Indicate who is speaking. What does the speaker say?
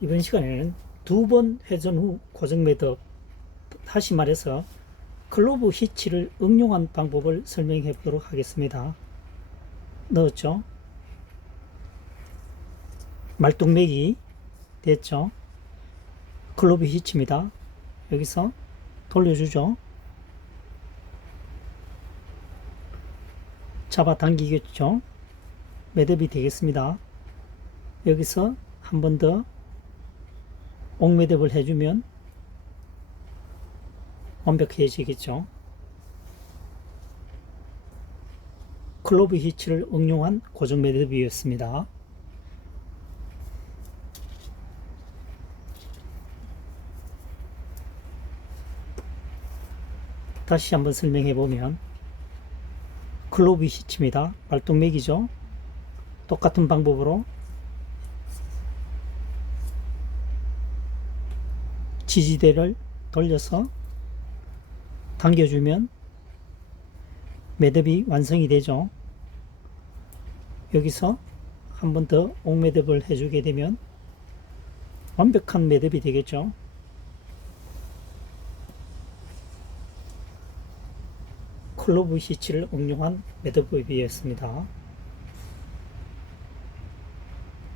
Speaker 1: 이번 시간에는 두 번 회전 후 고정 매듭, 다시 말해서 클로브 히치를 응용한 방법을 설명해 보도록 하겠습니다. 넣었죠? 말뚝매기 됐죠? 클로브 히치입니다. 여기서 돌려주죠. 잡아당기겠죠? 매듭이 되겠습니다. 여기서 한 번 더 옥매듭을 해주면 완벽해지겠죠. 클로브 히치를 응용한 고정 매듭이었습니다. 다시 한번 설명해 보면 클로브 히치입니다. 발동맥이죠. 똑같은 방법으로 지지대를 돌려서 당겨주면 매듭이 완성이 되죠. 여기서 한 번 더 옥매듭을 해주게 되면 완벽한 매듭이 되겠죠. 클로브 히치를 응용한 매듭법이었습니다.